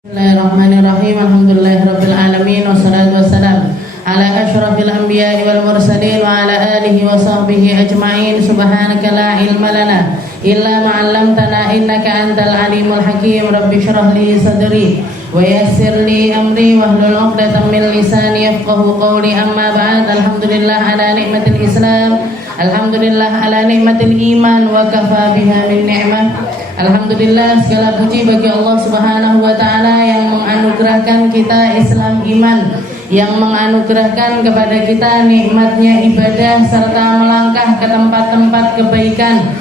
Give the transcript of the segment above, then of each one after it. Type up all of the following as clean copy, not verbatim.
Bismillahirrahmanirrahim. Alhamdulillahirabbil alamin wassalatu wassalam ala asyrafil anbiya'i wal mursalin wa ala alihi wa sahbihi ajma'in. Subhanaka la ilma lana illa ma 'allamtana innaka antal alimul hakim. Rabbi shrah li sadri wa yassir li amri wahlul 'uqdatam min lisani yafqahu qawli. Amma ba'd. Alhamdulillah ala nikmatil Islam, alhamdulillah ala nikmatil iman wa kafa biha min ni'mah. Alhamdulillah, segala puji bagi Allah Subhanahu wa taala yang menganugerahkan kita Islam iman, yang menganugerahkan kepada kita nikmatnya ibadah serta melangkah ke tempat-tempat kebaikan,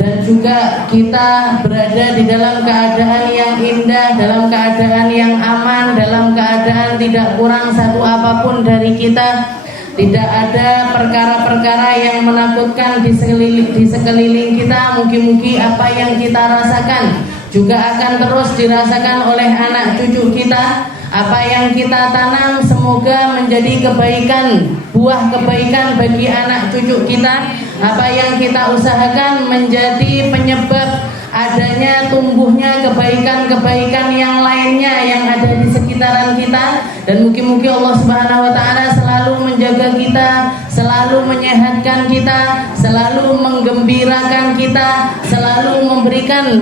dan juga kita berada di dalam keadaan yang indah, dalam keadaan yang aman, dalam keadaan tidak kurang satu apapun dari kita. Tidak ada perkara-perkara yang menakutkan di sekeliling kita. Mungkin apa yang kita rasakan juga akan terus dirasakan oleh anak cucu kita. Apa yang kita tanam semoga menjadi kebaikan, buah kebaikan bagi anak cucu kita. Apa yang kita usahakan menjadi penyebab adanya tumbuhnya kebaikan-kebaikan yang lainnya yang ada di sekitaran kita. Dan mungkin Allah Subhanahu wa taala selalu menjaga kita, selalu menyehatkan kita, selalu menggembirakan kita, selalu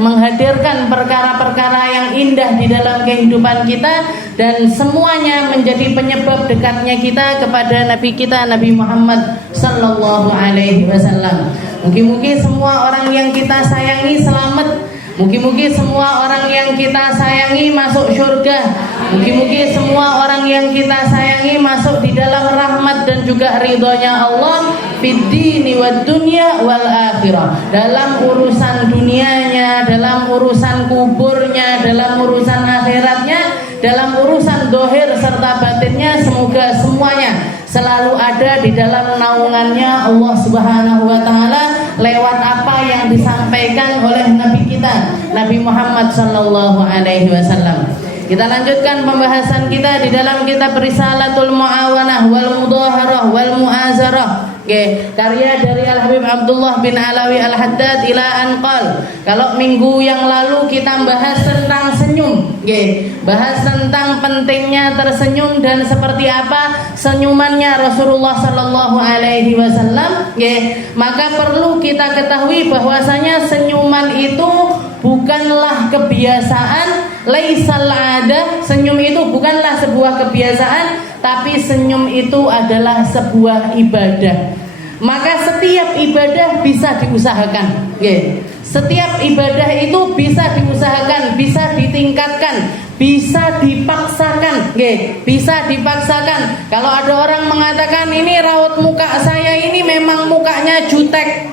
menghadirkan perkara-perkara yang indah di dalam kehidupan kita, dan semuanya menjadi penyebab dekatnya kita kepada Nabi kita, Nabi Muhammad sallallahu alaihi wasallam. Mungkin semua orang yang kita sayangi selamat. Mungkin semua orang yang kita sayangi masuk surga. Mungkin semua orang yang kita sayangi masuk di dalam rahmat dan juga ridhonya Allah fid dini wad dunya wal akhirah. Dalam urusan dunianya, dalam urusan kuburnya, dalam urusan akhiratnya, dalam urusan dohir serta batinnya, semoga semuanya selalu ada di dalam naungannya Allah Subhanahu wa taala lewat apa yang disampaikan oleh Nabi kita, Nabi Muhammad sallallahu alaihi wasallam. Kita lanjutkan pembahasan kita di dalam kitab Risalatul Muawanah wal Mudhaharah wal Mu'azarah. Karya dari Al-Habib Abdullah bin Alawi Al-Haddad ila anqal. Kalau minggu yang lalu kita bahas tentang senyum, bahas tentang pentingnya tersenyum dan seperti apa senyumannya Rasulullah sallallahu alaihi wasallam, maka perlu kita ketahui bahwasanya senyuman itu bukanlah kebiasaan, laisal ada. Senyum itu bukanlah sebuah kebiasaan, tapi senyum itu adalah sebuah ibadah. Maka setiap ibadah bisa diusahakan. Setiap ibadah itu bisa diusahakan, bisa ditingkatkan, bisa dipaksakan, bisa dipaksakan. Kalau ada orang mengatakan ini raut muka saya ini memang mukanya jutek,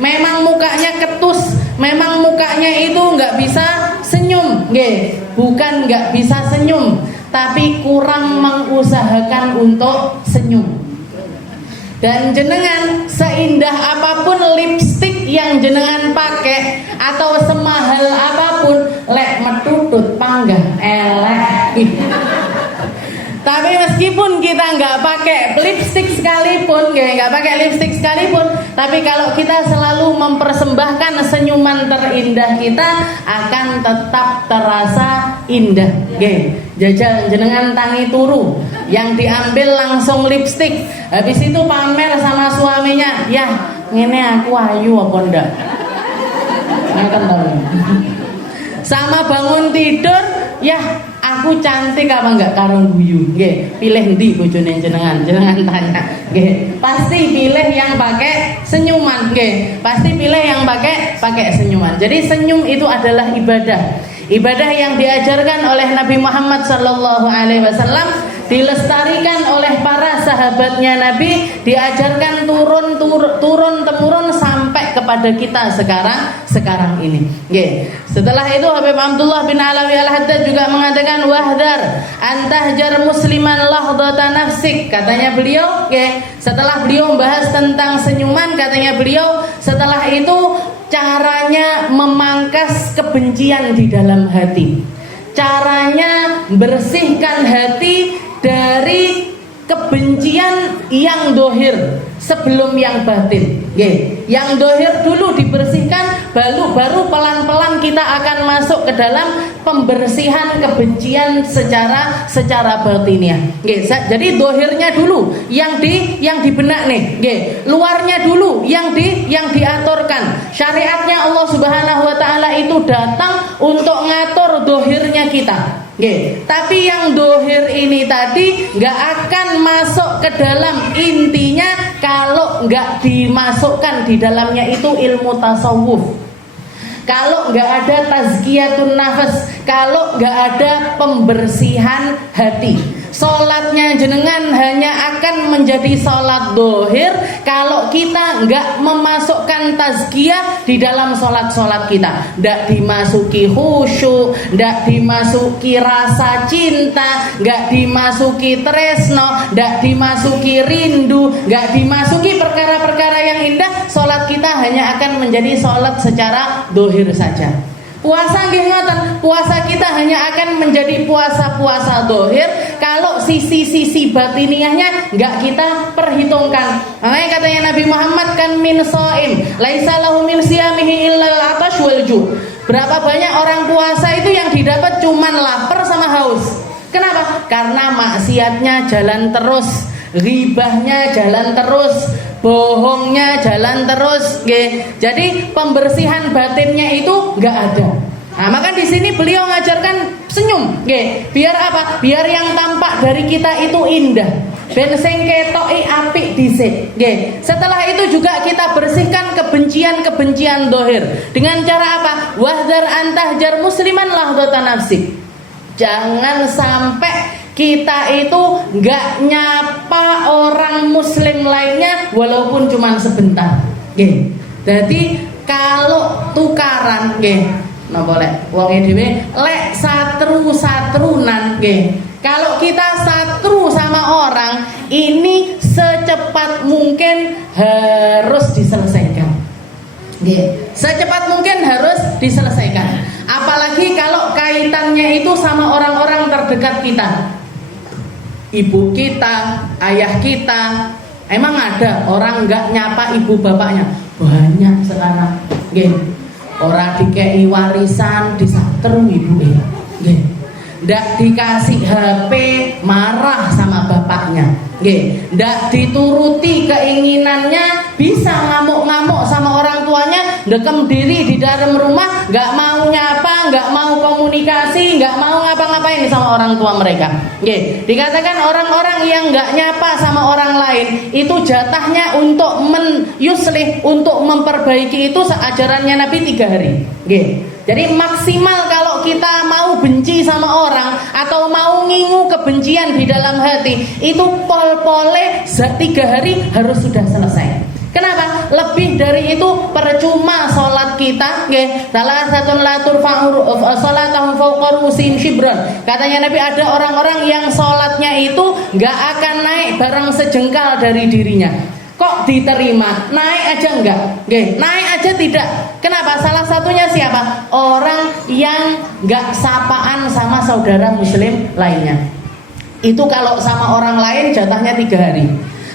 memang mukanya ketus, memang mukanya itu nggak bisa senyum, bukan nggak bisa senyum, tapi kurang mengusahakan untuk senyum. Dan jenengan seindah apapun lipstik yang jenengan pakai atau semahal apapun, lek metutut panggah elek. Tapi meskipun kita nggak pakai lipstik sekalipun, tapi kalau kita selalu mempersembahkan senyuman terindah kita, akan tetap terasa indah. Jajal jenengan tangi turu, yang diambil langsung lipstik, habis itu pamer sama suaminya, ya ngene aku ayu apa ndak? Sama bangun tidur, ya aku cantik apa enggak karo guyu. Pilih ndi bojone jenengan tanya. Pasti pilih yang pakai senyuman, pasti pilih yang pakai senyuman. Jadi senyum itu adalah ibadah. Ibadah yang diajarkan oleh Nabi Muhammad sallallahu alaihi wasallam, dilestarikan oleh para sahabatnya Nabi, diajarkan turun temurun sampai kepada kita sekarang ini. Setelah itu Habib Abdullah bin Alawi Al-Haddad juga mengatakan wahdar antahjar musliman lahdata nafsik. Katanya beliau, setelah beliau membahas tentang senyuman, katanya beliau, setelah itu caranya memangkas kebencian di dalam hati, caranya bersihkan hati dari kebencian yang dohir sebelum yang batin. Yang dohir dulu dibersihkan, baru pelan-pelan kita akan masuk ke dalam pembersihan kebencian secara batiniah. Jadi dohirnya dulu yang di benak nih, luarnya dulu yang diaturkan. Syariatnya Allah Subhanahu wa taala itu datang untuk ngatur dohirnya kita. Tapi yang dohir ini tadi nggak akan masuk ke dalam intinya kalau nggak dimasukkan di dalamnya itu ilmu tasawuf, kalau nggak ada tazkiyatun nafas, kalau nggak ada pembersihan hati. Sholatnya jenengan hanya akan menjadi sholat dohir kalau kita nggak memasukkan tazkiyah di dalam sholat kita. Nggak dimasuki khusyuk, nggak dimasuki rasa cinta, nggak dimasuki tresno, nggak dimasuki rindu, nggak dimasuki perkara-perkara yang indah. Sholat kita hanya akan menjadi sholat secara dohir saja. Puasa nggih ngoten, puasa kita hanya akan menjadi puasa dohir kalau sisi-sisi batiniahnya enggak kita perhitungkan. Makanya katanya Nabi Muhammad kan min shaim, laisa lahu min siyamihi illa al-atash wal ju'. Berapa banyak orang puasa itu yang didapat cuman lapar sama haus. Kenapa? Karena maksiatnya jalan terus, ghibahnya jalan terus, bohongnya jalan terus, jadi pembersihan batinnya itu nggak ada. Nah, maka di sini beliau ngajarkan senyum, biar apa? Biar yang tampak dari kita itu indah, ben sing ketoki apik dhisik. Setelah itu juga kita bersihkan kebencian dohir dengan cara apa? Wahdar antahjar musliman lahdatan nafsik. Jangan sampai kita itu nggak nyapa orang muslim lainnya walaupun cuma sebentar. Jadi kalau tukaran, no boleh. Wong dhewe lek satru-satrunan, kalau kita satru sama orang ini secepat mungkin harus diselesaikan. Secepat mungkin harus diselesaikan. Apalagi kalau kaitannya itu sama orang-orang terdekat kita. Ibu kita, ayah kita. Emang ada orang nggak nyapa ibu bapaknya? Banyak sekarang. Orang dikei warisan disatru ibu nggak dikasih HP marah sama bapaknya. Nggak dituruti keinginannya, bisa ngamuk-ngamuk sama orang tuanya, dekem diri di dalam rumah, nggak mau nyapa, nggak mau komunikasi, nggak mau ngapa-ngapain sama orang tua mereka. Dikatakan orang-orang yang nggak nyapa sama orang lain itu jatahnya untuk menyuslih, untuk memperbaiki itu seajarannya Nabi 3 hari. Jadi maksimal kalau kita mau benci sama orang atau mau ngingu kebencian di dalam hati, itu pol-pole 3 hari harus sudah selesai. Kenapa? Lebih dari itu percuma sholat kita. Salah satu latur sholatahum fawqa ru'usihim shibran. Katanya Nabi, ada orang-orang yang sholatnya itu nggak akan naik barang sejengkal dari dirinya. Kok diterima? Naik aja enggak? Naik aja tidak. Kenapa? Salah satunya siapa? Orang yang enggak sapaan sama saudara muslim lainnya. Itu kalau sama orang lain jatahnya 3 hari.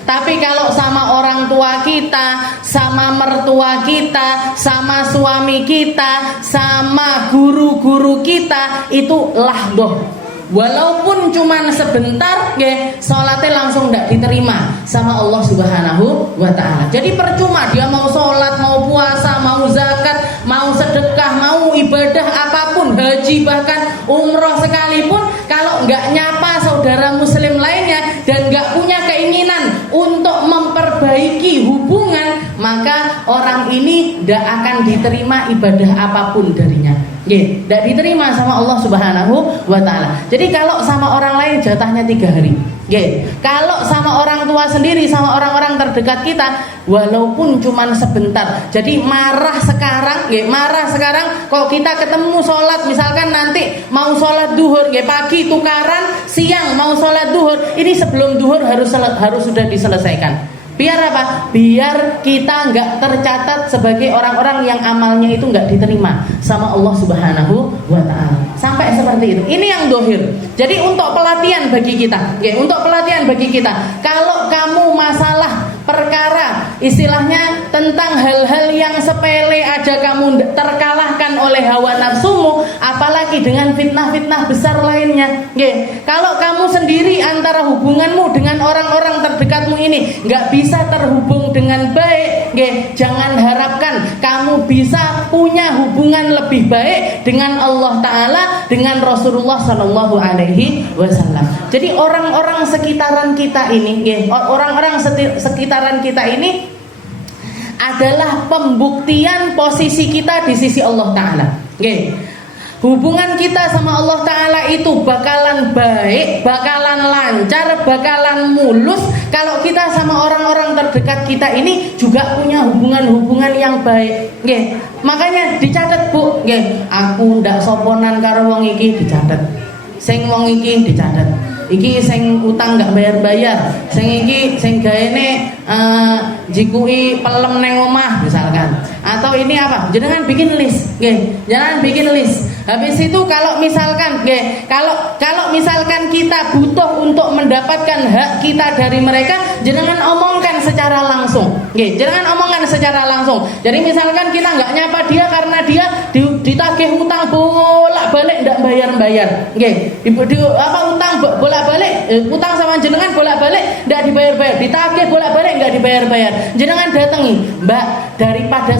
Tapi kalau sama orang tua kita, sama mertua kita, sama suami kita, sama guru-guru kita, itu lahdoh. Walaupun cuma sebentar, sholatnya langsung tidak diterima sama Allah Subhanahu wa ta'ala. Jadi percuma dia mau sholat, mau puasa, mau zakat, mau sedekah, mau ibadah apapun, haji bahkan umroh sekalipun, kalau nggak nyapa saudara muslim lainnya dan nggak punya keinginan untuk memperbaiki hubungan, maka orang ini tidak akan diterima ibadah apapun darinya. Tidak diterima sama Allah Subhanahu wa ta'ala. Jadi kalau sama orang lain jatahnya 3 hari. Kalau sama orang tua sendiri, sama orang-orang terdekat kita, walaupun cuma sebentar. Jadi marah sekarang, kalau kita ketemu sholat, misalkan nanti mau sholat duhur, pagi tukaran, siang mau sholat duhur, ini sebelum duhur harus sudah diselesaikan. Biar apa? Biar kita nggak tercatat sebagai orang-orang yang amalnya itu nggak diterima sama Allah Subhanahu wa ta'ala. Sampai seperti itu. Ini yang dohir. Jadi untuk pelatihan bagi kita, kalau kamu masalah perkara istilahnya tentang hal-hal yang sepele aja kamu terkalahkan oleh hawa nafsumu, apalagi dengan fitnah-fitnah besar lainnya. Kalau kamu sendiri antara hubunganmu dengan orang-orang terdekatmu ini nggak bisa terhubung dengan baik, jangan harapkan kamu bisa punya hubungan lebih baik dengan Allah Ta'ala, dengan Rasulullah Sallallahu Alaihi Wasallam. Jadi orang-orang sekitaran kita ini, orang-orang sekitaran kita ini adalah pembuktian posisi kita di sisi Allah Ta'ala. Hubungan kita sama Allah Ta'ala itu bakalan baik, bakalan lancar, bakalan mulus kalau kita sama orang-orang terdekat kita ini juga punya hubungan-hubungan yang baik. Makanya dicatat Bu, aku ndak soponan karo wong iki, dicatat. Sing wong iki dicatat. Iki sing utang gak bayar-bayar, sing iki sing gaene jikui pelem neng omah misalkan. Atau ini apa? Jangan bikin list, jangan bikin list. Habis itu kalau misalkan, kalau misalkan kita butuh untuk mendapatkan hak kita dari mereka, jangan omongkan secara langsung, jangan omongkan secara langsung. Jadi misalkan kita nggak nyapa dia karena dia ditagih utang bolak-balik nggak bayar-bayar, utang bolak-balik, utang sama jenengan bolak-balik nggak dibayar-bayar, ditagih bolak-balik nggak dibayar-bayar. Jenengan datangi, Mbak, daripada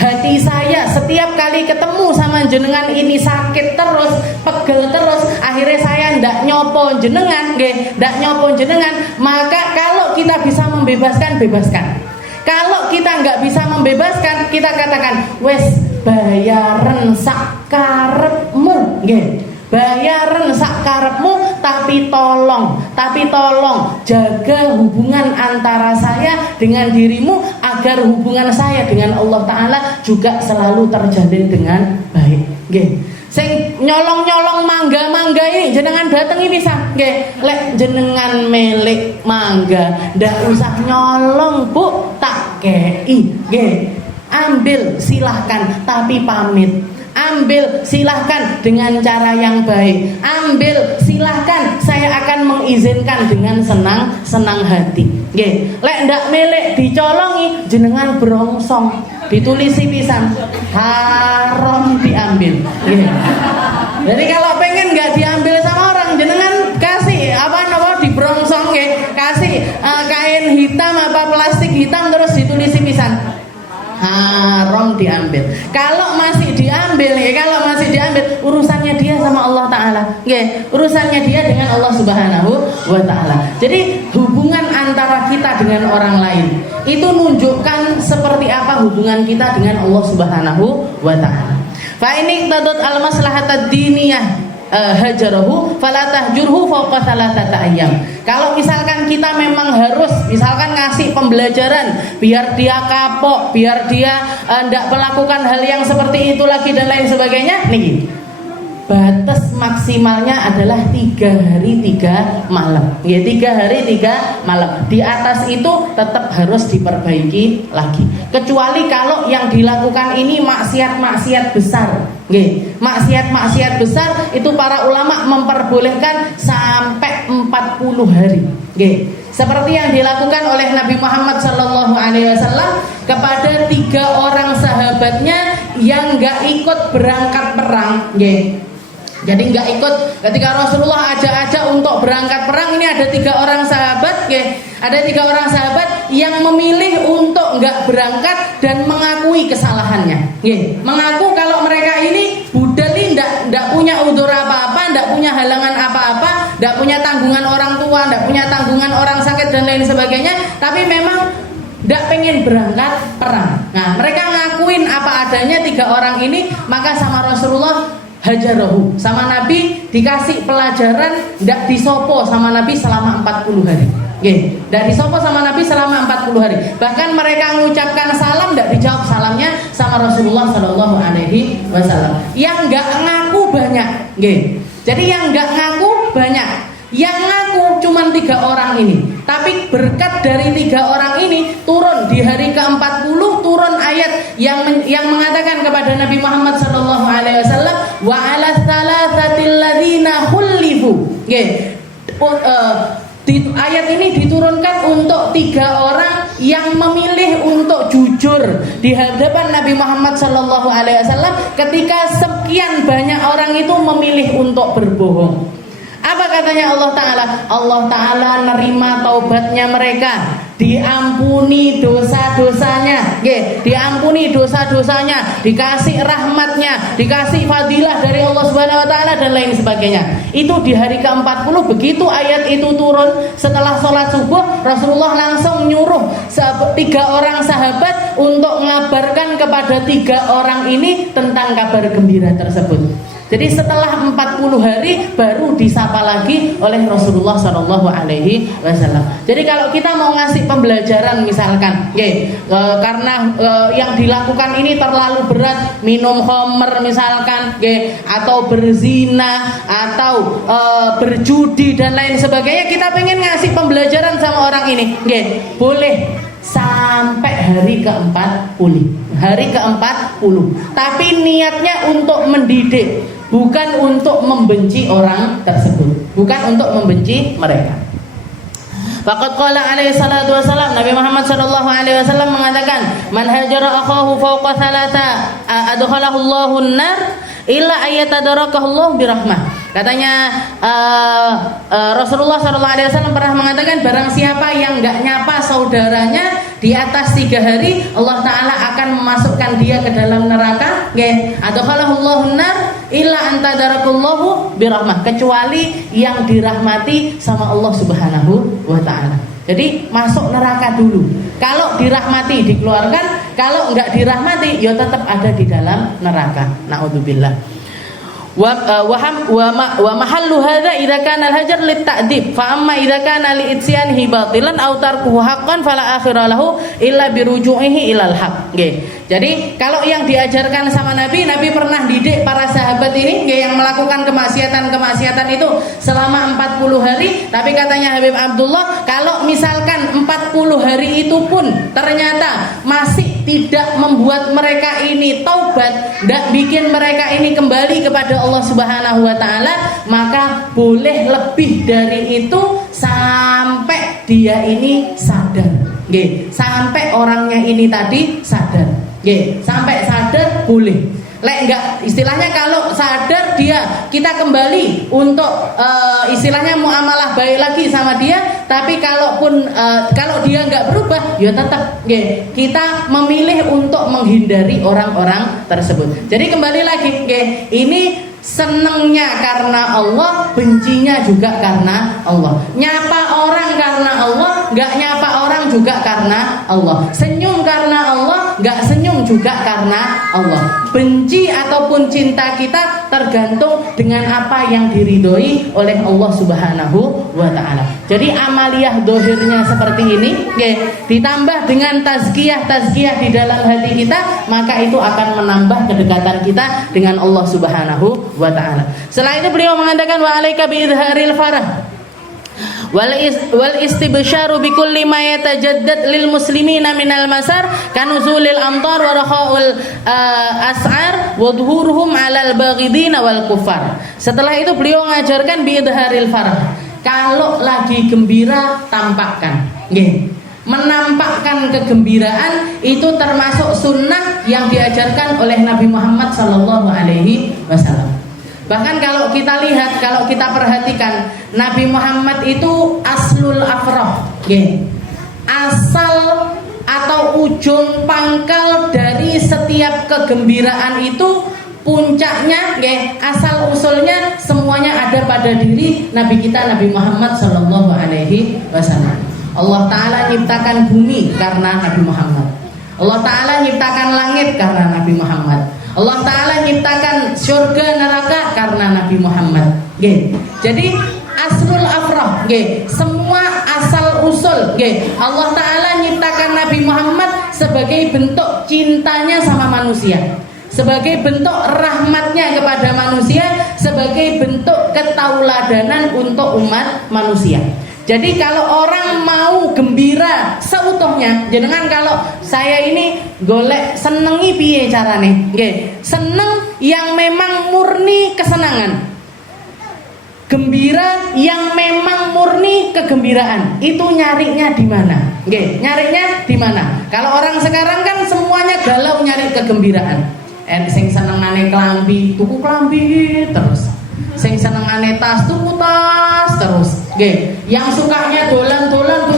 hati saya setiap kali ketemu sama jenengan ini sakit terus, pegel terus, akhirnya saya ndak nyopo jenengan, ndak nyopo jenengan. Maka kalau kita bisa membebaskan, bebaskan. Kalau kita nggak bisa membebaskan, kita katakan wes bayaran sakarepmu, bayaran sakarepmu, tapi tolong jaga hubungan antara saya dengan dirimu agar hubungan saya dengan Allah Ta'ala juga selalu terjalin dengan baik. Sing nyolong-nyolong mangga-mangga ini jenengan datangi bisa, lek jenengan milik mangga ndak usah nyolong Bu, tak kei, ambil silahkan tapi pamit. Ambil silahkan dengan cara yang baik. Ambil silahkan, saya akan mengizinkan dengan senang hati. Lek ndak milik dicolongi, jenengan berongsong, ditulisi pisan haram diambil. Jadi kalau pengen nggak diambil sama orang, jenengan kasih apa diberongsong, kasih kain hitam apa plastik hitam terus ditulisi pisan haram diambil. Kalau masih diambil, urusannya dia sama Allah Ta'ala, urusannya dia dengan Allah Subhanahu wa Ta'ala. Jadi hubungan antara kita dengan orang lain itu menunjukkan seperti apa hubungan kita dengan Allah Subhanahu wa Ta'ala. Fa ini tadut al-maslahatad diniyah hajarahu fala tahjurhu fawqa thalathata ayyam. Kalau misalkan kita memang harus misalkan ngasih pembelajaran biar dia kapok, biar dia tidak melakukan hal yang seperti itu lagi dan lain sebagainya, nih batas maksimalnya adalah 3 hari 3 malam. 3 hari 3 malam. Di atas itu tetap harus diperbaiki lagi. Kecuali kalau yang dilakukan ini maksiat-maksiat besar. Maksiat-maksiat besar itu para ulama memperbolehkan sampai 40 hari. Seperti yang dilakukan oleh Nabi Muhammad SAW kepada 3 orang sahabatnya yang nggak ikut berangkat perang. Jadi nggak ikut ketika Rasulullah ajak untuk berangkat perang. Ini ada 3 orang sahabat, ada 3 orang sahabat yang memilih untuk nggak berangkat dan mengakui kesalahannya. Mengaku kalau mereka ini budal ini nggak punya udzur apa-apa, nggak punya halangan apa-apa, nggak punya tanggungan orang tua, nggak punya tanggungan orang sakit dan lain sebagainya. Tapi memang nggak pengen berangkat perang. Nah, mereka ngakuin apa adanya 3 orang ini, maka sama Rasulullah hajarahu, sama Nabi dikasih pelajaran, ndak disopo sama Nabi selama 40 hari. Ndak disopo sama Nabi selama 40 hari. Bahkan mereka mengucapkan salam ndak dijawab salamnya sama Rasulullah Shallallahu Alaihi Wasallam. Yang nggak ngaku banyak, jadi yang nggak ngaku banyak. Yang ngaku cuma 3 orang ini. Tapi berkat dari 3 orang ini turun di hari ke-40 turun ayat yang mengatakan kepada Nabi Muhammad SAW, wa 'ala tsalatsatil ladzina khulifu. Ayat ini diturunkan untuk 3 orang yang memilih untuk jujur di hadapan Nabi Muhammad SAW ketika sekian banyak orang itu memilih untuk berbohong. Apa katanya Allah Ta'ala? Allah Ta'ala nerima taubatnya mereka, diampuni dosa-dosanya, diampuni dosa-dosanya, dikasih rahmatnya, dikasih fadilah dari Allah Subhanahu Wa Ta'ala dan lain sebagainya. Itu di hari ke-40. Begitu ayat itu turun setelah sholat subuh, Rasulullah langsung nyuruh 3 orang sahabat untuk mengabarkan kepada 3 orang ini tentang kabar gembira tersebut. Jadi setelah 40 hari baru disapa lagi oleh Rasulullah SAW. Jadi kalau kita mau ngasih pembelajaran misalkan, karena yang dilakukan ini terlalu berat, minum khamr misalkan, atau berzina, atau berjudi dan lain sebagainya, kita pengen ngasih pembelajaran sama orang ini, boleh sampai hari ke-40. Hari ke-40. Tapi niatnya untuk mendidik, bukan untuk membenci orang tersebut, bukan untuk membenci mereka. Faqad qala alaihi salatu wasallam, Nabi Muhammad sallallahu alaihi wasallam mengatakan, man hajara akhahu fawqa thalatha adkhalahu Allahu an-nar illa ayatadarakahu Allah birahmah. Katanya Rasulullah SAW pernah mengatakan, barang siapa yang enggak nyapa saudaranya di atas 3 hari, Allah Ta'ala akan memasukkan dia ke dalam neraka, adkhalahu Allahun nar illa antadarakallahu birahmah, kecuali yang dirahmati sama Allah Subhanahu wa Ta'ala. Jadi masuk neraka dulu. Kalau dirahmati dikeluarkan, kalau enggak dirahmati ya tetap ada di dalam neraka. Naudzubillah. Wa mahallu hadza idza kana al-hajar lit-ta'dib fa amma idza kana li itsyanihi batilan aw tarkuhu haqqan fala akhira lahu illa biruju'ihi ilal haqq. Jadi kalau yang diajarkan sama Nabi pernah didik para sahabat ini yang melakukan kemaksiatan itu selama 40 hari, tapi katanya Habib Abdullah, kalau misalkan 40 hari itu pun ternyata masih tidak membuat mereka ini taubat, tidak bikin mereka ini kembali kepada Allah Subhanahu wa Ta'ala, maka boleh lebih dari itu sampai dia ini sadar, sampai orangnya ini tadi sadar, sampai sadar boleh. Lek enggak, istilahnya kalau sadar kita kembali untuk istilahnya muamalah baik lagi sama dia. Tapi kalau dia enggak berubah, ya tetap kita memilih untuk menghindari orang-orang tersebut. Jadi kembali lagi, ini senengnya karena Allah, bencinya juga karena Allah. Nyapa orang karena Allah, enggak nyapa orang juga karena Allah. Senyum karena Allah, enggak senyum juga karena Allah. Benci ataupun cinta kita tergantung dengan apa yang diridhoi oleh Allah Subhanahu wa Ta'ala. Jadi amaliyah dohirnya seperti ini, ditambah dengan tazkiyah di dalam hati kita, maka itu akan menambah kedekatan kita dengan Allah Subhanahu wa Ta'ala. Setelah itu beliau mengatakan, wa alaika bi idharil farah wal istibsyaru bi kulli ma yatajaddad lil muslimina minal masar kanuzulil amtar wa rakhaul as'ar wa dhuhuruhum 'alal baghidina wal kufar. Setelah itu beliau mengajarkan bi idharil farah, kalau lagi gembira tampakkan, menampakkan kegembiraan itu termasuk sunnah yang diajarkan oleh Nabi Muhammad SAW. Bahkan kalau kita lihat, kalau kita perhatikan, Nabi Muhammad itu aslul afrah, asal atau ujung pangkal dari setiap kegembiraan itu, puncaknya, asal usulnya semuanya ada pada diri Nabi kita Nabi Muhammad SAW. Allah Ta'ala nyiptakan bumi karena Nabi Muhammad. Allah Ta'ala nyiptakan langit karena Nabi Muhammad. Allah Ta'ala nyiptakan surga neraka karena Nabi Muhammad. Jadi aslul afrah, semua asal usul, Allah Ta'ala nyiptakan Nabi Muhammad sebagai bentuk cintanya sama manusia, sebagai bentuk rahmatnya kepada manusia, sebagai bentuk ketauladanan untuk umat manusia. Jadi kalau orang mau gembira seutuhnya, jenengan kalau saya ini golek senengi piye carane? Seneng yang memang murni kesenangan. Gembira yang memang murni ini kegembiraan itu nyarinya di mana? Nggih, nyarinya di mana? Kalau orang sekarang kan semuanya galau nyari kegembiraan. Sing senengane klambi, tuku klambi terus. Sing senengane tas, tuku tas terus. Nggih, yang sukanya dolan-dolan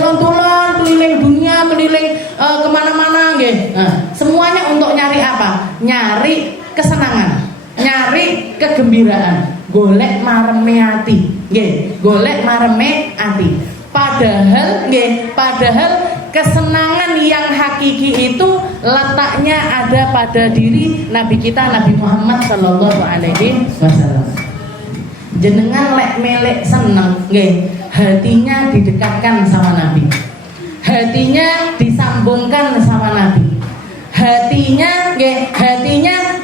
keliling dunia, keliling kemana-mana nggih. Nah, semuanya untuk nyari apa? Nyari kesenangan, nyari kegembiraan, golek mareme ati. Nggih, golek mareme ati. Padahal kesenangan yang hakiki itu letaknya ada pada diri Nabi kita Nabi Muhammad sallallahu alaihi wasallam. Jenengan lek melek seneng nggih, hatinya didekatkan sama Nabi. Hatinya disambungkan sama Nabi. Hatinya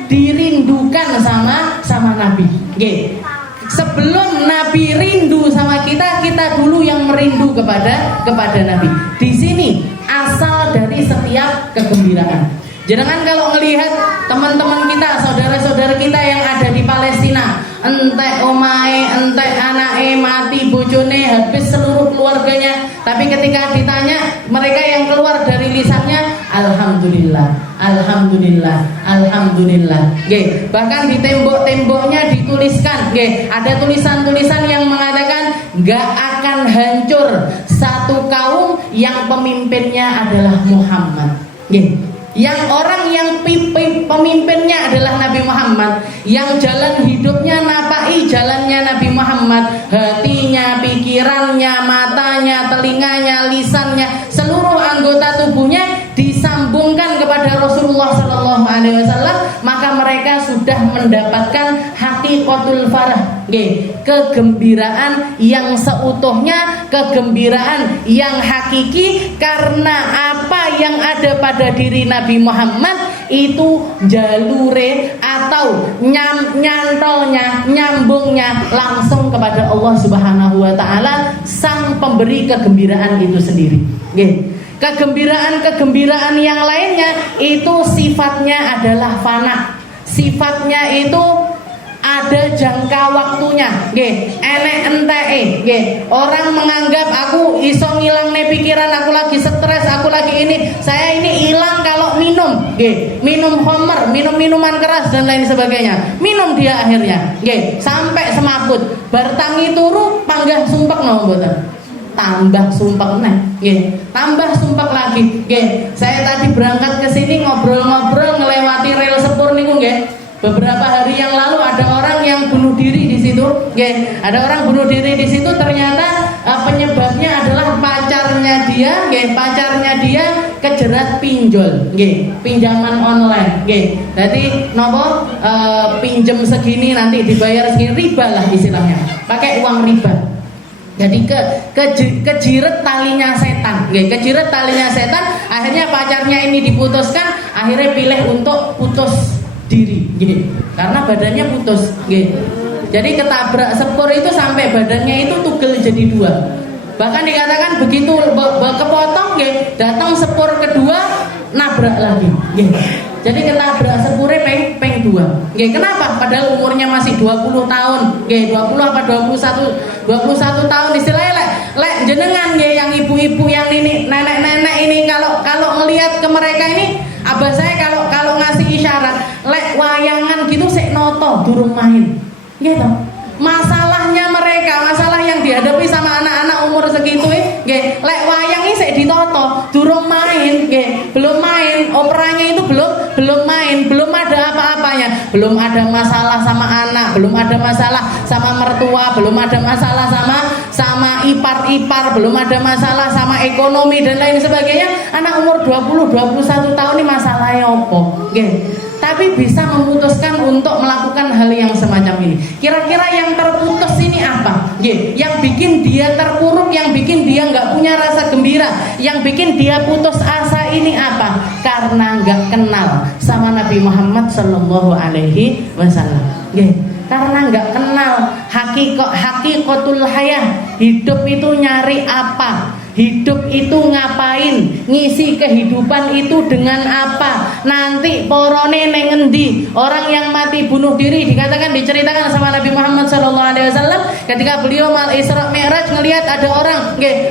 dirindukan sama Nabi. Nggih. Sebelum Nabi rindu sama kita, kita dulu yang merindu kepada Nabi. Di sini asal dari setiap kegembiraan. Jangan kalau melihat teman-teman kita, saudara-saudara kita yang ada di Palestina, entek omae, entek anake mati, bojone habis seluruh keluarganya, tapi ketika ditanya, mereka yang keluar dari lisannya alhamdulillah, alhamdulillah, alhamdulillah. Nggih, bahkan di tembok-temboknya dituliskan, nggih, ada tulisan-tulisan yang mengatakan enggak akan hancur satu kaum yang pemimpinnya adalah Muhammad. Nggih. Yang orang yang pemimpinnya adalah Nabi Muhammad, yang jalan hidupnya napai jalannya Nabi Muhammad, hatinya, pikirannya, matanya, telinganya, lisannya, seluruh anggota tubuhnya disambungkan kepada Rasulullah Sallallahu Alaihi Wasallam, maka mereka sudah mendapatkan hakikatul farah, kegembiraan yang seutuhnya, kegembiraan yang hakiki, karena apa yang ada pada diri Nabi Muhammad itu jalure atau nyambungnya langsung kepada Allah Subhanahu wa taala, sang pemberi kegembiraan itu sendiri. Kegembiraan yang lainnya itu sifatnya adalah fana. Sifatnya itu ada jangka waktunya, enek enteke, orang menganggap aku iso ngilangne pikiran, aku lagi stres, aku lagi ini, saya ini hilang kalau minum, minum khamr, minum minuman keras dan lain sebagainya, minum dia akhirnya, sampai semaput, bertangi turu, panggah sumpek no mboten. Tambah sumpek tambah sumpek lagi, saya tadi berangkat ke sini ngobrol-ngobrol ngelewati rel sepur niku, beberapa hari yang lalu ada orang yang bunuh diri di situ, ada orang bunuh diri di situ, ternyata penyebabnya adalah pacarnya dia kejerat pinjol, pinjaman online, jadi nopo pinjem segini nanti dibayar segini, riba lah istilahnya, pakai uang riba. Jadi kejiret talinya setan, kejiret talinya setan, akhirnya pacarnya ini diputuskan, akhirnya pilih untuk putus diri, karena badannya putus, jadi ketabrak sepur itu sampai badannya itu tugel jadi dua, bahkan dikatakan begitu kepotong, datang sepur kedua nabrak lagi, jadi ketabrak sepure peng dua, kenapa? Padahal umurnya masih 20 tahun, 20 apa 21 tahun, istilahnya lek jenengan yang ibu-ibu yang ini, nenek-nenek ini, kalau ngelihat ke mereka ini, abah saya kalau ngasih isyarat, lek wayangan gitu sik noto durung main, gitu. Masalahnya mereka, masalah yang dihadapi sama anak-anak umur segitu, lek wayang ini sik ditoto durung main, belum main, operannya itu belum main, belum ada apa-apanya, belum ada masalah sama anak, belum ada masalah sama mertua, belum ada masalah sama ipar-ipar, belum ada masalah sama ekonomi dan lain sebagainya. Anak umur 20-21 tahun ini masalahnya opo, tapi bisa memutuskan untuk melakukan hal yang semacam ini. Kira-kira yang terputus ini apa? Yang bikin dia terpuruk, yang bikin dia nggak punya rasa gembira, yang bikin dia putus asa ini apa? Karena nggak kenal sama Nabi Muhammad Sallallahu Alaihi Wasallam. Karena nggak kenal hakikatul hayah, hidup itu nyari apa? Hidup itu ngapain? Ngisi kehidupan itu dengan apa? Nanti porone neng endi? Orang yang mati bunuh diri diceritakan sama Nabi Muhammad SAW, ketika beliau mal Isra Mi'raj ngelihat ada orang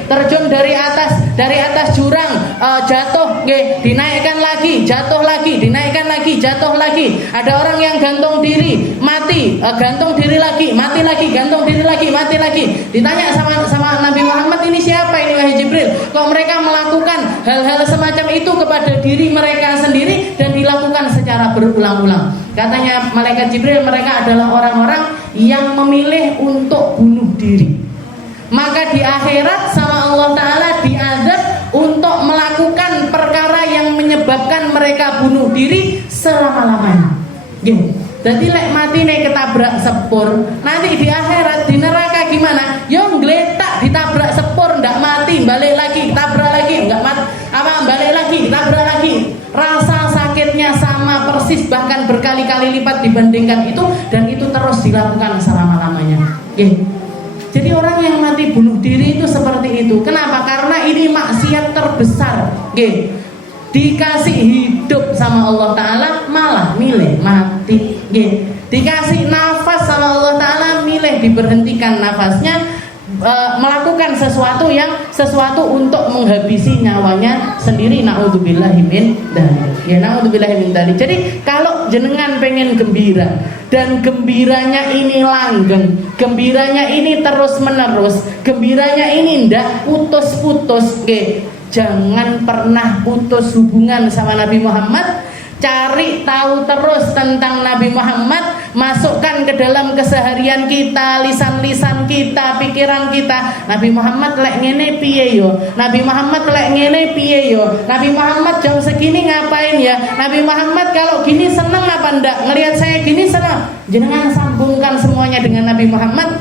terjun dari atas jurang, jatuh dinaikkan lagi, jatuh lagi, dinaikkan lagi, jatuh lagi. Ada orang yang gantung diri, mati, gantung diri lagi, mati lagi, gantung diri lagi, mati lagi. Ditanya sama Nabi Muhammad, ini siapa ini wahai Jibril? Kok mereka melakukan hal-hal semacam itu kepada diri mereka sendiri dan dilakukan secara berulang-ulang? Katanya malaikat Jibril, mereka adalah orang-orang yang memilih untuk bunuh diri. Maka di akhirat sama Allah Ta'ala diazab untuk melakukan perkara yang menyebabkan mereka bunuh diri selama-lamanya. Jadi lek mati nih ketabrak sepur, nanti di akhirat di neraka gimana? Yo ngeletak ditabrak sepur, ndak mati, balik lagi, tabrak lagi, nggak mati, balik lagi, tabrak lagi. Rasa sakitnya sama persis, bahkan berkali-kali lipat dibandingkan itu, dan itu terus dilakukan selama-lamanya. Jadi orang yang mati bunuh diri itu seperti itu. Kenapa? Karena ini maksiat terbesar. Dikasih hidup sama Allah Ta'ala malah milih mati. Dikasih nafas sama Allah Ta'ala milih diberhentikan nafasnya, melakukan sesuatu untuk menghabisi nyawanya sendiri. Naudzubillahi min dzalik. Naudzubillahi min dzalik. Jadi kalau jenengan pengen gembira dan gembiranya ini langgeng, gembiranya ini terus menerus, gembiranya ini ndak putus-putus, jangan pernah putus hubungan sama Nabi Muhammad. Cari tahu terus tentang Nabi Muhammad, masukkan ke dalam keseharian kita, lisan-lisan kita, pikiran kita. Nabi Muhammad lek ngene piye yo? Nabi Muhammad lek ngene piye yo? Nabi Muhammad jam segini ngapain ya? Nabi Muhammad kalau gini seneng apa ndak? Ngelihat saya gini seneng. Jenengan sambungkan semuanya dengan Nabi Muhammad,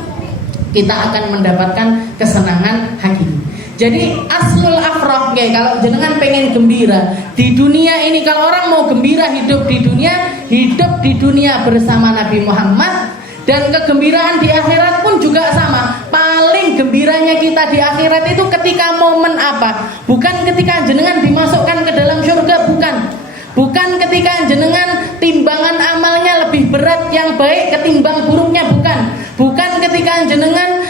kita akan mendapatkan kesenangan hakiki. Jadi aslul afrah, kalau jenengan pengen gembira di dunia ini, kalau orang mau gembira hidup di dunia bersama Nabi Muhammad, dan kegembiraan di akhirat pun juga sama. Paling gembiranya kita di akhirat itu ketika momen apa? Bukan ketika jenengan dimasukkan ke dalam surga, bukan ketika jenengan timbangan amalnya lebih berat yang baik ketimbang buruknya, bukan ketika jenengan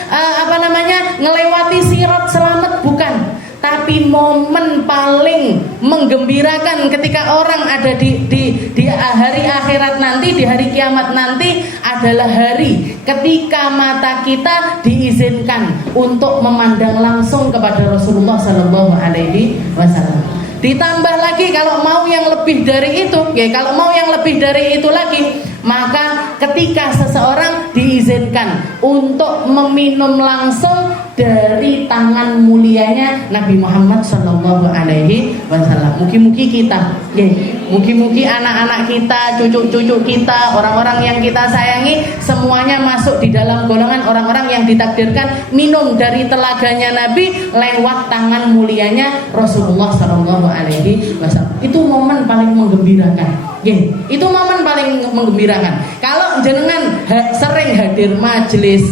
ngelewati sirat selamat, bukan. Tapi momen paling menggembirakan ketika orang ada di hari akhirat nanti, di hari kiamat nanti, adalah hari ketika mata kita diizinkan untuk memandang langsung kepada Rasulullah Sallallahu Alaihi Wasallam. Ditambah lagi kalau mau yang lebih dari itu, lagi, maka ketika seseorang diizinkan untuk meminum langsung dari tangan mulianya Nabi Muhammad Sallallahu Alaihi Wasallam. Mugi-mugi kita, mugi-mugi anak-anak kita, cucu-cucu kita, orang-orang yang kita sayangi, semuanya masuk di dalam golongan orang-orang yang ditakdirkan minum dari telaganya Nabi lewat tangan mulianya Rasulullah Sallallahu Alaihi Wasallam. Itu momen paling menggembirakan. Itu momen paling menggembirakan. Kalau jenengan sering hadir majelis,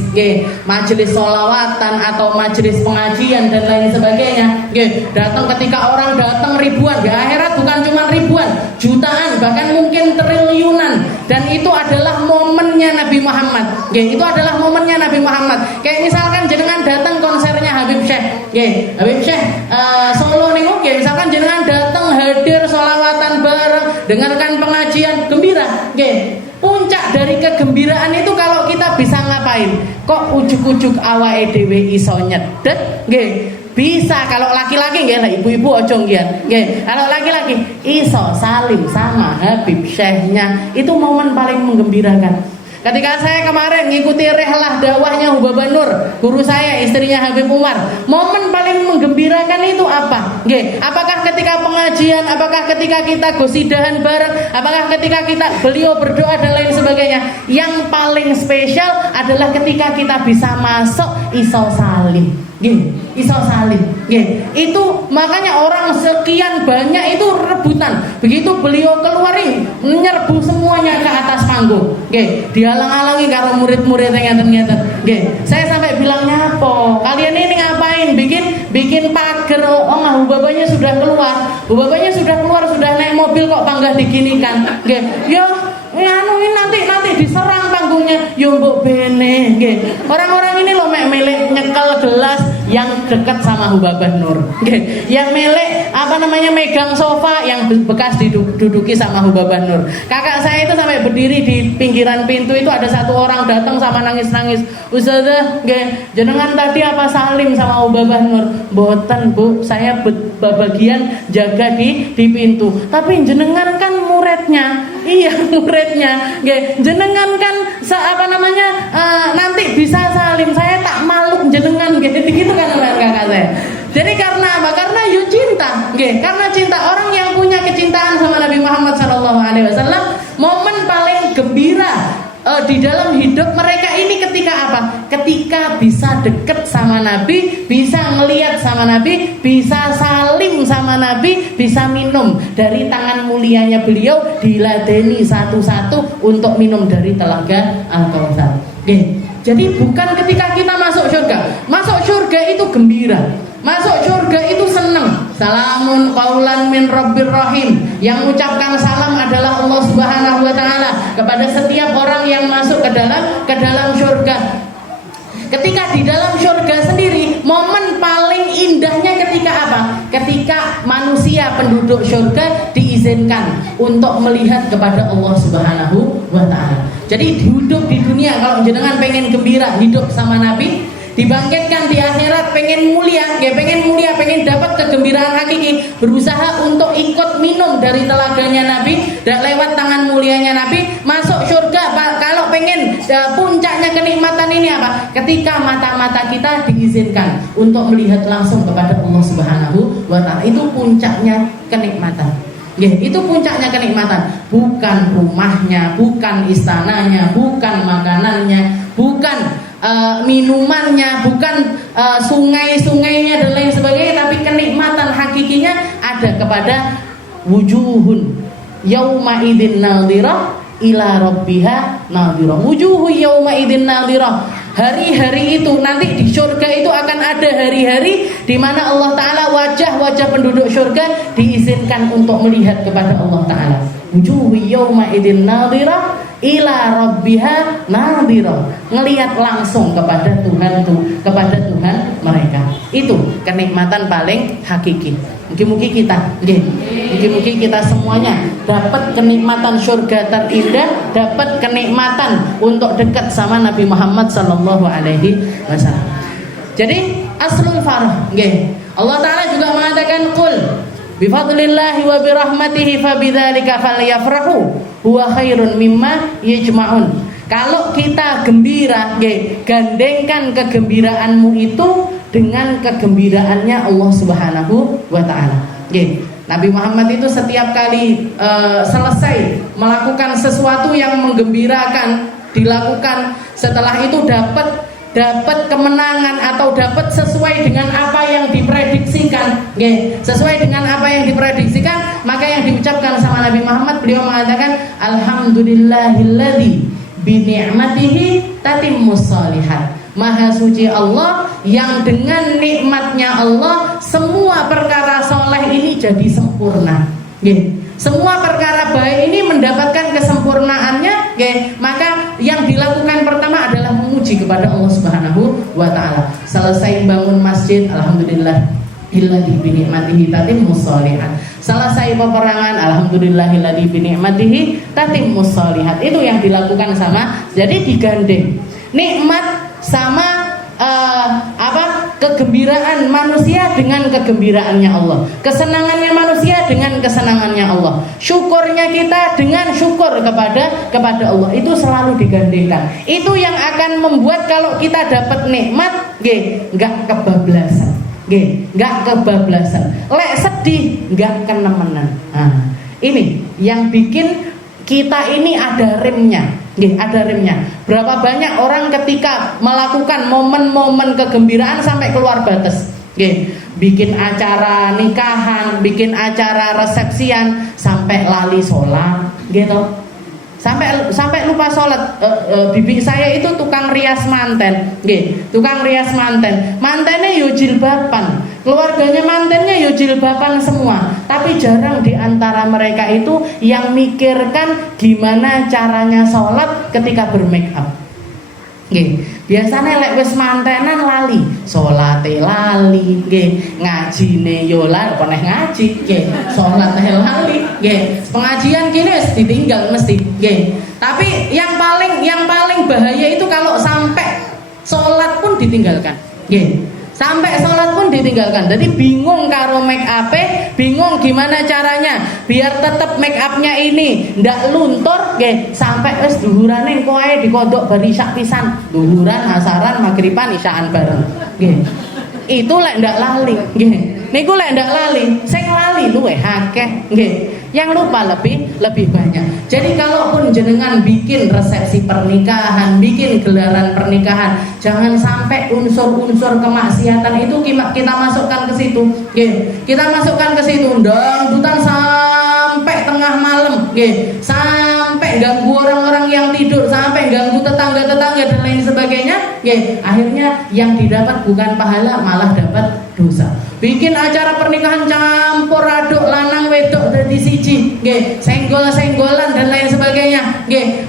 majelis sholawatan atau majelis pengajian dan lain sebagainya, datang ketika orang datang ribuan, di akhirat bukan cuma ribuan, jutaan, bahkan mungkin triliunan, dan itu adalah momennya Nabi Muhammad. Itu adalah momennya Nabi Muhammad. Kayak misalkan jenengan datang konsernya Habib Syekh, Habib Syekh Solo nih, misalkan jenengan datang hadir sholawatan bareng, dengarkan pengajian, gembira, puncak dari kegembiraan itu kalau kita bisa ngapain? Kok ujuk-ujuk awake dhewe iso nyedet, bisa. Kalau laki-laki ibu-ibu ojo kalau laki-laki iso salim sama Habib Syekhnya, itu momen paling menggembirakan. Ketika saya kemarin ngikuti rehlah dakwahnya Hubaba Nur, guru saya, istrinya Habib Umar, momen paling menggembirakan itu apa? Apakah ketika pengajian, apakah ketika kita gosidahan bareng, apakah ketika beliau berdoa dan lain sebagainya? Yang paling spesial adalah ketika kita bisa masuk iso salim. Iso salim. Itu makanya orang sekian banyak itu rebutan. Begitu beliau keluarin, nyerbu semuanya ke atas panggung. Dihalang-halangi karo murid-murid yang ngeten-ngeten. Saya sampai bilangnya apa? Kalian ini ngapain? Bikin pagar. Oh, babanya sudah keluar. Babanya sudah keluar, sudah naik mobil kok panggah diginikan. Ini nanti diserang panggungnya. Yo mbok bene. Orang-orang ini dekat sama Hubabah Nur. Okay. Yang melek megang sofa yang bekas diduduki sama Hubabah Nur. Kakak saya itu sampai berdiri di pinggiran pintu itu, ada satu orang datang sama nangis-nangis. Ustazah, jenengan tadi apa salim sama Hubabah Nur? Boten Bu, saya bagian jaga di pintu. Tapi jenengan kan muridnya. Iya muridnya. Jenengan kan nanti bisa salim. Saya tak malu jenengan gitu kan kakak saya. Jadi karena apa? Karena cinta. Karena cinta, orang yang punya kecintaan sama Nabi Muhammad SAW, momen paling gembira di dalam hidup mereka ini ketika apa? Ketika bisa deket sama Nabi, bisa ngelihat sama Nabi, bisa salim sama Nabi, bisa minum dari tangan mulianya beliau, diladeni satu-satu untuk minum dari telaga Al-Kautsar. Jadi bukan ketika kita masuk surga. Masuk surga itu gembira. Masuk surga itu senang. Salamun qaulan min Rabbir Rahim. Yang mengucapkan salam adalah Allah Subhanahu wa taala kepada setiap orang yang masuk ke dalam surga. Ketika di dalam surga sendiri, momen paling indahnya ketika apa? Ketika manusia penduduk surga diizinkan untuk melihat kepada Allah Subhanahu wa taala. Jadi hidup di dunia, kalau jenengan pengen gembira hidup sama Nabi, dibangkitkan di akhirat, pengen mulia, pengen dapat kegembiraan hakiki, berusaha untuk ikut minum dari telaganya Nabi dan lewat tangan mulianya Nabi, masuk surga. Kalau pengen puncaknya kenikmatan ini apa? Ketika mata-mata kita diizinkan untuk melihat langsung kepada Allah Subhanahu wa taala. Itu puncaknya kenikmatan. Itu puncaknya kenikmatan. Bukan rumahnya, bukan istananya, bukan makanannya, bukan minumannya, bukan sungai-sungainya dan lain sebagainya, tapi kenikmatan hakikinya ada kepada wujuhun yauma idzin nadhirah ila rabbiha nadhirah. Wujuhu yauma idzin nadhirah. Hari-hari itu nanti di surga itu akan ada hari-hari di mana Allah Ta'ala, wajah-wajah penduduk surga diizinkan untuk melihat kepada Allah Ta'ala. Wujuhu yauma idzin nadhirah ila rabbiha nadhirah. Ngelihat langsung kepada Tuhan mereka. Itu kenikmatan paling hakiki. Mugi-mugi kita semuanya dapat kenikmatan surga terindah, dapat kenikmatan untuk dekat sama Nabi Muhammad sallallahu alaihi wasallam. Jadi aslul farah, Allah Taala juga mengatakan qul bifadlillahi wa birahmatihi fabidzalika falyafrahu huwa khairun mimma yajma'un. Kalau kita gembira, gandengkan kegembiraanmu itu dengan kegembiraannya Allah Subhanahu wa taala. Nabi Muhammad itu setiap kali selesai melakukan sesuatu yang menggembirakan dilakukan, setelah itu dapat kemenangan atau dapat sesuai dengan apa yang diprediksikan, sesuai dengan apa yang diprediksikan, maka yang diucapkan sama Nabi Muhammad, beliau mengatakan alhamdulillahilladzi bi ni'matihi tatimmus shalihat. Maha suci Allah yang dengan nikmatnya Allah semua perkara soleh ini jadi sempurna. Semua perkara baik ini mendapatkan kesempurnaannya. Maka yang dilakukan pertama adalah memuji kepada Allah Subhanahu wa taala. Selesai bangun masjid, alhamdulillah illadzi bi ni'matihi tatimmus shalihat. Selesai peperangan, alhamdulillahilladzi bi ni'matihi tatimmus shalihat. Itu yang dilakukan sama. Jadi digandeng nikmat sama kegembiraan manusia dengan kegembiraannya Allah, kesenangannya manusia dengan kesenangannya Allah, syukurnya kita dengan syukur kepada Allah. Itu selalu digandengkan. Itu yang akan membuat kalau kita dapat nikmat, nggak kebablasan, lek sedih nggak kenemenan. Ini yang bikin kita ini ada remnya. Ada remnya. Berapa banyak orang ketika melakukan momen-momen kegembiraan sampai keluar batas. Bikin acara nikahan, bikin acara resepsian sampai lali sholat, gitu. Sampai lupa sholat. Bibi saya itu tukang rias manten, tukang rias manten. Mantennya yo jilbaban, keluarganya mantennya yo jilbaban semua. Tapi jarang di antara mereka itu yang mikirkan gimana caranya sholat ketika bermake up. Nggih, biasane lek wis mantenan lali, salate lali, nggih, ngajine yo lali, apa neh ngaji, nggih, salate lali, nggih. Pengajian kene wis ditinggal mesti, nggih. Tapi yang paling bahaya itu kalau sampai salat pun ditinggalkan, nggih. Sampai sholat pun ditinggalkan. Jadi bingung karo make up, bingung gimana caranya biar tetap make upnya ini ndak luntur, nggih. Sampai wis duhurane engko ae dikodok bar isya pisan. Duhuran, asaran, maghriban, isyaan bareng. Nggih. Itu lek ndak lali, nggih. Niku lek ndak lali, sing lali luwih akeh, nggih. Yang lupa lebih banyak. Jadi kalaupun jenengan bikin resepsi pernikahan, bikin gelaran pernikahan, jangan sampai unsur-unsur kemaksiatan itu kita masukkan ke situ. Nggih. Kita masukkan ke situ dangdutan sampai tengah malam, nggih. Sampai ganggu orang-orang yang tidur, sampai ganggu tetangga-tetangga dan lain sebagainya, nggih. Akhirnya yang didapat bukan pahala, malah dapat dosa. Bikin acara pernikahan campur aduk lanang wedok dadi siji, nggih, senggol-senggolan dan lain sebagainya, nggih.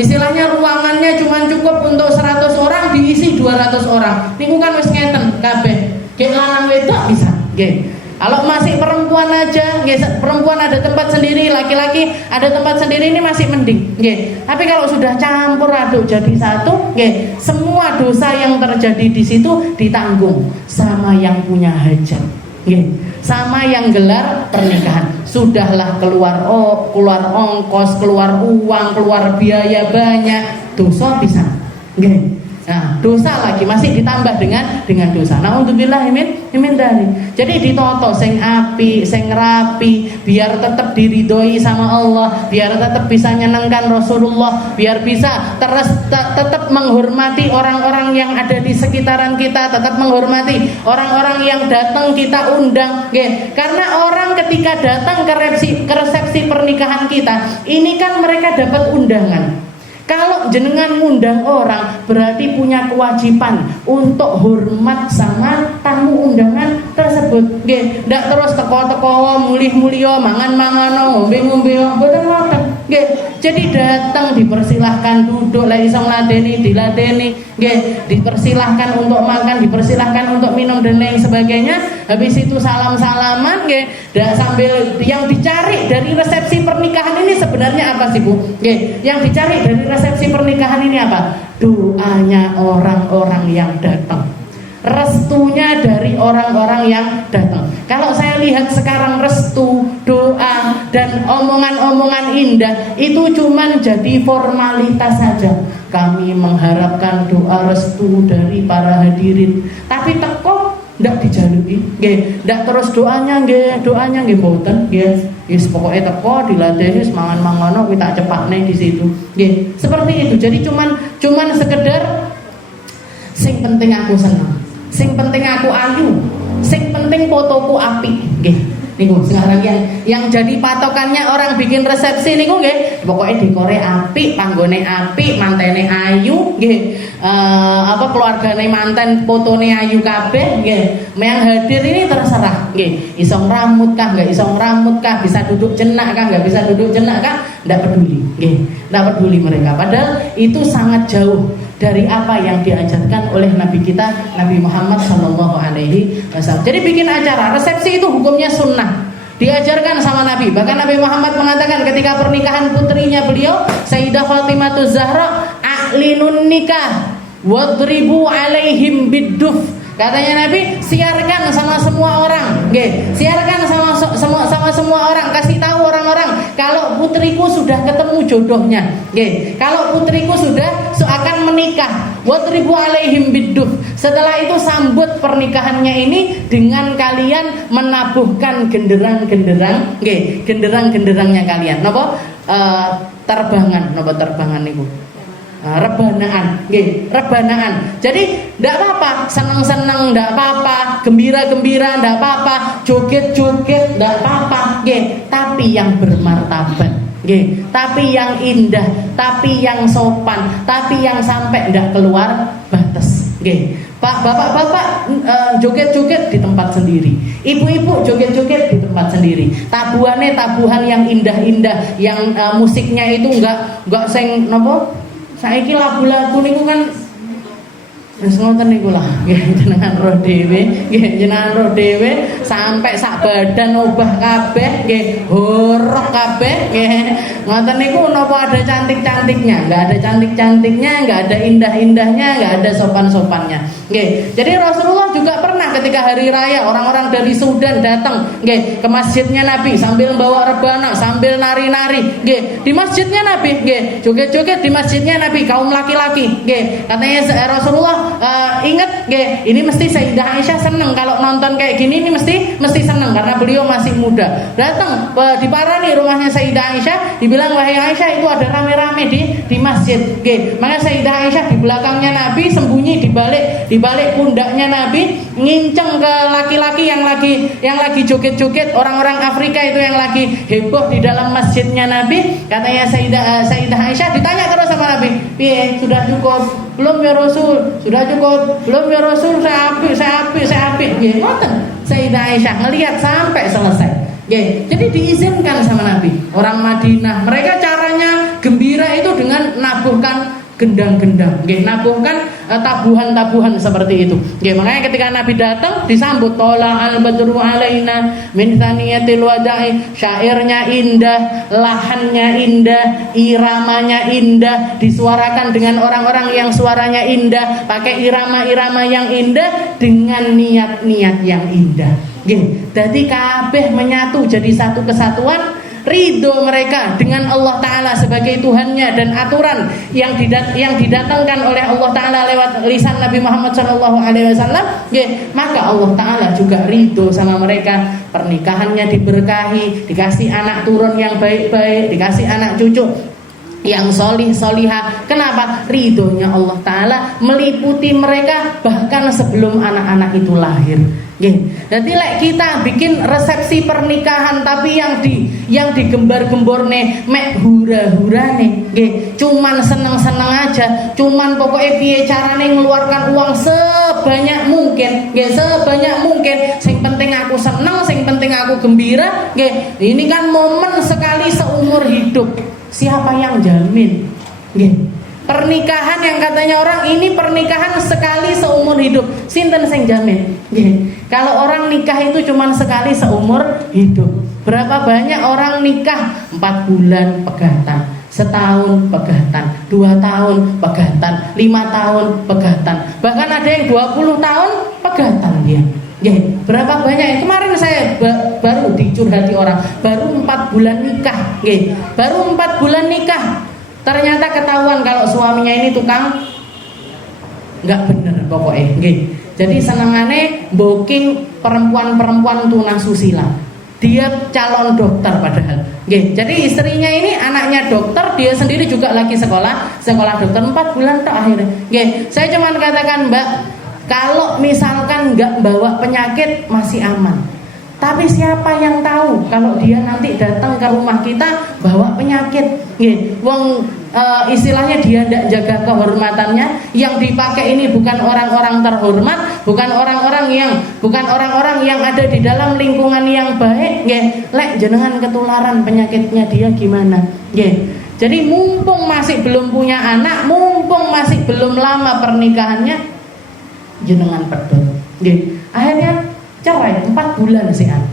Istilahnya ruangannya cuma cukup untuk 100 orang diisi 200 orang. Niku kan wis ngeten kabeh. Nggih, lanang wedok bisa, nggih. Kalau masih perempuan aja, nggih, perempuan ada tempat sendiri, laki-laki ada tempat sendiri, ini masih mending, nggih. Tapi kalau sudah campur aduk jadi satu, nggih, semua dosa yang terjadi di situ ditanggung sama yang punya hajat, nggih, sama yang gelar pernikahan. Sudahlah keluar ongkos, keluar uang, keluar biaya banyak, dosa bisa, nggih. Nah, dosa lagi masih ditambah dengan dosa. Naudzubillah min dari. Jadi ditoto sing api, sing rapi, biar tetap diridhoi sama Allah, biar tetap bisa nyenengkan Rasulullah, biar bisa tetap menghormati orang-orang yang ada di sekitaran kita, tetap menghormati orang-orang yang datang kita undang, nggih. Karena orang ketika datang ke resepsi pernikahan kita, ini kan mereka dapat undangan. Kalau jenengan ngundang orang berarti punya kewajiban untuk hormat sama tamu undangan tersebut. Nggih, ndak terus teko-teko mulih-mulih mangan-mangan ngombe-ngombe mboten ngoten. Nggih, jadi datang dipersilahkan duduk, lek iso ngladeni diladeni, nggih, dipersilahkan untuk makan, dipersilahkan untuk minum dan lain sebagainya. Habis itu salam-salaman, nggih. Dan sambil yang dicari dari resepsi pernikahan ini sebenarnya apa sih, Bu? Nggih, yang dicari dari resepsi pernikahan ini apa? Doanya orang-orang yang datang, restunya dari orang-orang yang datang. Kalau saya lihat sekarang restu, doa, dan omongan-omongan indah itu cuman jadi formalitas saja. Kami mengharapkan doa restu dari para hadirin, tapi teko ndak dijaluki, nggih, ndak terus doanya nggih mboten, nggih. Wis pokoke teko diladeni mangan-mangono kuwi tak cepakne di situ. Nggih, seperti itu. Jadi cuman sekedar sing penting aku seneng, sing penting aku ayu, sing penting fotoku apik, nggih. Niku sekarang yang jadi patokannya orang bikin resepsi niku nggih, pokoknya dekore apik, panggone apik, mantene ayu, nggih. Keluargane manten fotone ayu kabeh, nggih. Yang hadir ini terserah, nggih. Iso ngramut kah, enggak iso ngramut kah, bisa duduk jenak kah, enggak bisa duduk jenak kah, ndak peduli, nggih. Ndak peduli mereka. Padahal itu sangat jauh dari apa yang diajarkan oleh Nabi kita, Nabi Muhammad SAW. Jadi bikin acara resepsi itu hukumnya sunnah, diajarkan sama Nabi. Bahkan Nabi Muhammad mengatakan ketika pernikahan putrinya beliau, Sayyidah Fatimah Zahra, a'linun nikah wadribu alaihim bidduf. Katanya Nabi, siarkan sama semua orang, nggih. Siarkan sama semua orang, kasih tahu orang-orang kalau putriku sudah ketemu jodohnya, nggih. Kalau putriku sudah akan menikah, wadribu alaihim bidduf. Setelah itu sambut pernikahannya ini dengan kalian menabuhkan genderang-genderang, nggih, genderang-genderangnya kalian. Napa? Terbangan niku. Rebanaan, nggih, rebanaan. Jadi ndak apa-apa, seneng-seneng ndak apa-apa, gembira-gembira ndak apa-apa, joget-joget ndak apa-apa, nggih, tapi yang bermartabat, nggih, tapi yang indah, tapi yang sopan, tapi yang sampai ndak keluar batas, nggih. Pak, bapak-bapak joget-joget di tempat sendiri, ibu-ibu joget-joget di tempat sendiri. Tabuhan yang indah-indah, yang musiknya itu enggak sing napa? Saiki lagu-lagu niku kan wis ngoten niku lah, nggih jenengan roh dhewe, sampai sak badan obah kabeh, nggih horok kabeh, nggih. Ngoten niku napa ada cantik-cantiknya? Enggak ada cantik-cantiknya, enggak ada indah-indahnya, enggak ada sopan-sopannya. Nggih. Jadi Rasulullah juga pernah ketika hari raya orang-orang dari Sudan datang, nggih, ke masjidnya Nabi sambil membawa rebana, sambil nari-nari, nggih. Di masjidnya Nabi, nggih, joget-joget di masjidnya Nabi kaum laki-laki, nggih. Katanya Rasulullah ingat, nggih, ini mesti Sayyidah Aisyah seneng kalau nonton kayak gini, ini mesti seneng karena beliau masih muda. Datang diparani rumahnya Sayyidah Aisyah, dibilang wahai Aisyah itu ada rame-rame di masjid, nggih. Maka Sayyidah Aisyah di belakangnya Nabi sembunyi di balik pundaknya Nabi, nginceng ke laki-laki yang lagi joget-joget, orang-orang Afrika itu yang lagi heboh di dalam masjidnya Nabi. Katanya Sayyidah Aisyah ditanya terus sama Nabi, "Piye, sudah cukup? Belum ya Rasul? Sudah cukup? Belum ya Rasul? Saya apik." Nggih, ngoten. Sayyidah Aisyah ngelihat sampai selesai. Nggih. Jadi diizinkan sama Nabi. Orang Madinah, mereka caranya gembira itu dengan nabuhkan gendang-gendang, nggih, nabuhkan tabuhan-tabuhan seperti itu. Nggih, makanya ketika Nabi datang disambut tola al-badru alaina min thaniyatil wada'i, syairnya indah, lahannya indah, iramanya indah, disuarakan dengan orang-orang yang suaranya indah, pakai irama-irama yang indah dengan niat-niat yang indah. Nggih, dadi kabeh menyatu jadi satu kesatuan. Ridho mereka dengan Allah Ta'ala sebagai Tuhannya dan aturan yang didatangkan oleh Allah Ta'ala lewat lisan Nabi Muhammad SAW, maka Allah Ta'ala juga ridho sama mereka. Pernikahannya diberkahi, dikasih anak turun yang baik-baik, dikasih anak cucu yang solih-solihah. Kenapa? Ridhonya Allah Ta'ala meliputi mereka bahkan sebelum anak-anak itu lahir. Jadi kita bikin resepsi pernikahan tapi yang digembar-gemborne mek hura-hurane, cuman seneng-seneng aja, cuman pokoknya piye carane ngeluarkan uang sebanyak mungkin, sebanyak mungkin. Sing penting aku seneng, sing penting aku gembira, ini kan momen sekali seumur hidup. Siapa yang jamin? Pernikahan yang katanya orang ini pernikahan sekali seumur hidup, sinten sing jamin? Kalau orang nikah itu cuma sekali seumur hidup. Berapa banyak orang nikah 4 bulan pegatan, setahun pegatan, 2 tahun pegatan, 5 tahun pegatan, bahkan ada yang 20 tahun pegatan dia. Berapa banyak? Kemarin saya baru dicurhati orang, baru 4 bulan nikah, baru 4 bulan nikah. Ternyata ketahuan kalau suaminya ini tukang nggak bener pokoknya. Jadi senengane booking perempuan-perempuan tunasusila. Dia calon dokter padahal. Jadi istrinya ini anaknya dokter, dia sendiri juga lagi sekolah dokter. 4 bulan tak akhirnya. Saya cuma katakan, Mbak, kalau misalkan nggak bawa penyakit masih aman. Tapi siapa yang tahu kalau dia nanti datang ke rumah kita bawa penyakit? Istilahnya dia tidak jaga kehormatannya. Yang dipakai ini bukan orang-orang terhormat, bukan orang-orang yang ada di dalam lingkungan yang baik. Lek jenengan ketularan penyakitnya dia gimana? Jadi mumpung masih belum punya anak, mumpung masih belum lama pernikahannya, jenengan pedot. Akhirnya cerai 4 bulan sih kan.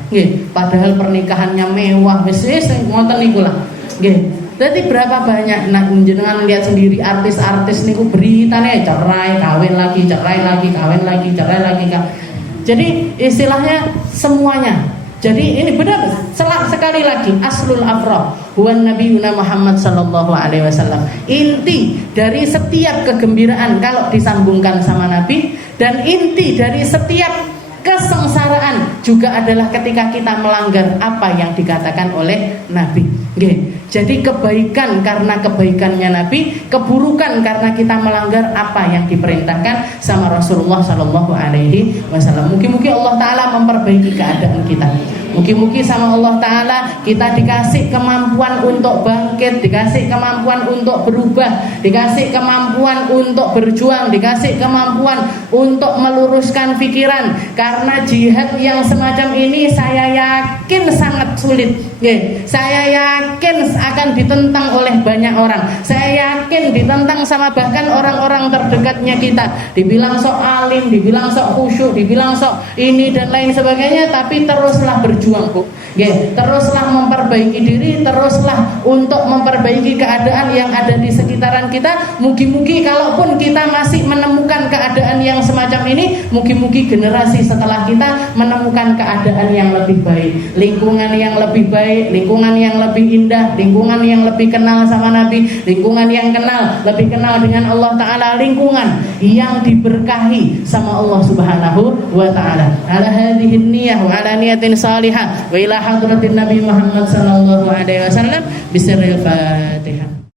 Padahal pernikahannya mewah, wis ngoten niku lah. Jadi berapa banyak jenengan lihat sendiri artis-artis niku beritane cerai, kawin lagi, cerai lagi, kawin lagi, cerai lagi. Jadi istilahnya semuanya. Jadi ini benar sekali lagi aslul afrah huwan nabiyuna Muhammad sallallahu alaihi wasallam. Inti dari setiap kegembiraan kalau disambungkan sama Nabi, dan inti dari setiap kesengsaraan juga adalah ketika kita melanggar apa yang dikatakan oleh Nabi. Jadi kebaikan karena kebaikannya Nabi, keburukan karena kita melanggar apa yang diperintahkan sama Rasulullah Sallallahu Alaihi Wasallam. Mungkin Allah Taala memperbaiki keadaan kita. Mungkin sama Allah Ta'ala kita dikasih kemampuan untuk bangkit, dikasih kemampuan untuk berubah, dikasih kemampuan untuk berjuang, dikasih kemampuan untuk meluruskan pikiran. Karena jihad yang semacam ini saya yakin sangat sulit. Saya yakin akan ditentang oleh banyak orang. Saya yakin ditentang sama bahkan orang-orang terdekatnya kita. Dibilang sok alim, dibilang sok khusyuk, dibilang sok ini dan lain sebagainya. Tapi teruslah berjuang, Bu. Teruslah memperbaiki diri, teruslah untuk memperbaiki keadaan yang ada di sekitaran kita. Mugi-mugi kalaupun kita masih menemukan keadaan yang semacam ini, mugi-mugi generasi setelah kita menemukan keadaan yang lebih baik, lingkungan yang lebih baik, lingkungan yang lebih indah, lingkungan yang lebih kenal sama Nabi, lingkungan yang lebih kenal dengan Allah Ta'ala, lingkungan yang diberkahi sama Allah Subhanahu wa Ta'ala. Ala hadhihi niyah wa ala niyatin salihah wa ila hadratin Nabi Muhammad sallallahu alaihi wasallam bisirril Fatihah.